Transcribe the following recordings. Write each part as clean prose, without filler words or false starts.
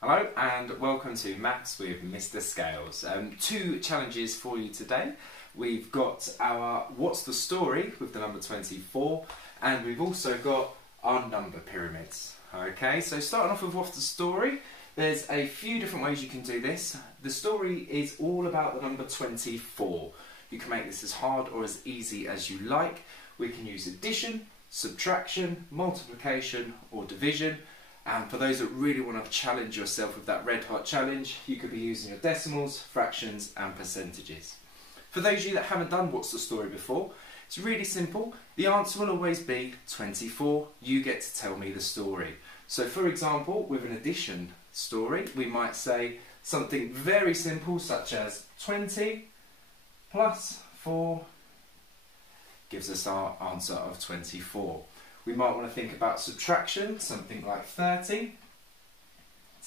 Hello and welcome to Maths with Mr. Scales. Two challenges for you today. We've got our What's the Story with the number 24, and we've also got our number pyramids. Okay, so starting off with What's the Story, there's a few different ways you can do this. The story is all about the number 24. You can make this as hard or as easy as you like. We can use addition, subtraction, multiplication or division. And for those that really want to challenge yourself with that red hot challenge, you could be using your decimals, fractions and percentages. For those of you that haven't done What's the Story before, it's really simple. The answer will always be 24. You get to tell me the story. So for example, with an addition story, we might say something very simple such as 20 plus 4 gives us our answer of 24. We might want to think about subtraction, something like 30,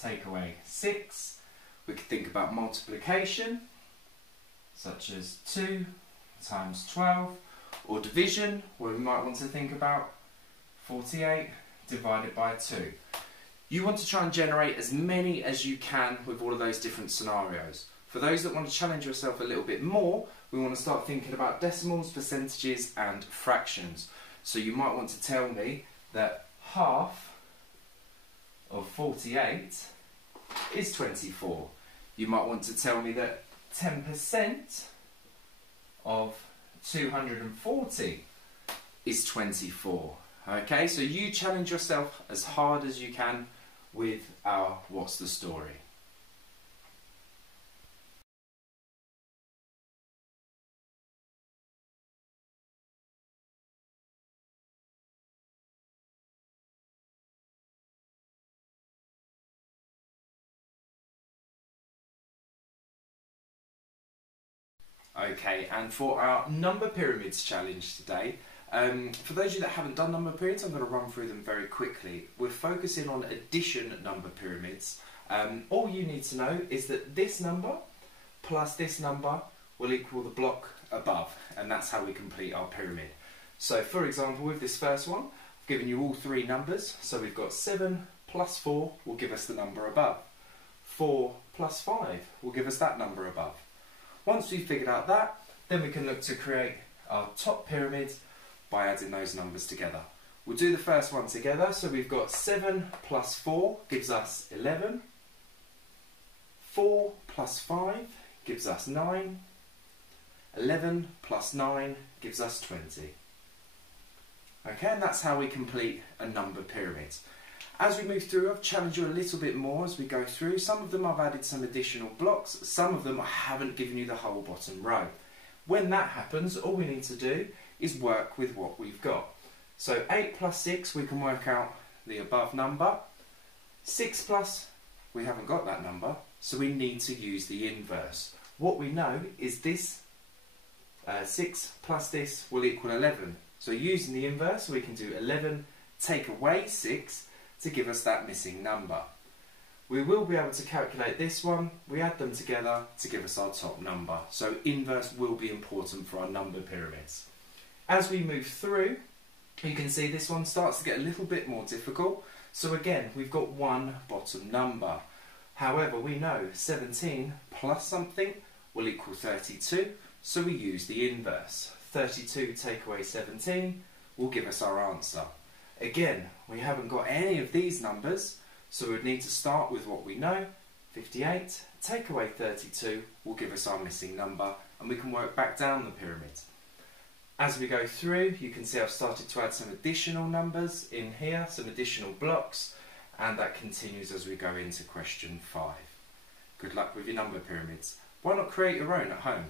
take away 6. We could think about multiplication, such as 2 times 12, or division, where we might want to think about 48 divided by 2. You want to try and generate as many as you can with all of those different scenarios. For those that want to challenge yourself a little bit more, we want to start thinking about decimals, percentages and fractions. So you might want to tell me that half of 48 is 24. You might want to tell me that 10% of 240 is 24. Okay, so you challenge yourself as hard as you can with our What's the Story. Okay, and for our number pyramids challenge today, for those of you that haven't done number pyramids, I'm going to run through them very quickly. We're focusing on addition number pyramids. All you need to know is that this number plus this number will equal the block above, and that's how we complete our pyramid. So for example, with this first one, I've given you all three numbers. So we've got 7 plus 4 will give us the number above. 4 plus 5 will give us that number above. Once we've figured out that, then we can look to create our top pyramid by adding those numbers together. We'll do the first one together. So we've got 7 plus 4 gives us 11. 4 plus 5 gives us 9. 11 plus 9 gives us 20. Okay, and that's how we complete a number pyramid. As we move through, I've challenged you a little bit more as we go through. Some of them I've added some additional blocks, some of them I haven't given you the whole bottom row. When that happens, all we need to do is work with what we've got. So 8 plus 6, we can work out the above number. 6 plus, we haven't got that number, so we need to use the inverse. What we know is this 6 plus this will equal 11. So using the inverse, we can do 11 take away 6 to give us that missing number. We will be able to calculate this one. We add them together to give us our top number. So inverse will be important for our number pyramids. As we move through, you can see this one starts to get a little bit more difficult. So again, we've got one bottom number. However, we know 17 plus something will equal 32, so we use the inverse. 32 take away 17 will give us our answer. Again, we haven't got any of these numbers, so we would need to start with what we know. 58 take away 32 will give us our missing number, and we can work back down the pyramid. As we go through, you can see I've started to add some additional numbers in here, some additional blocks, and that continues as we go into question 5. Good luck with your number pyramids. Why not create your own at home?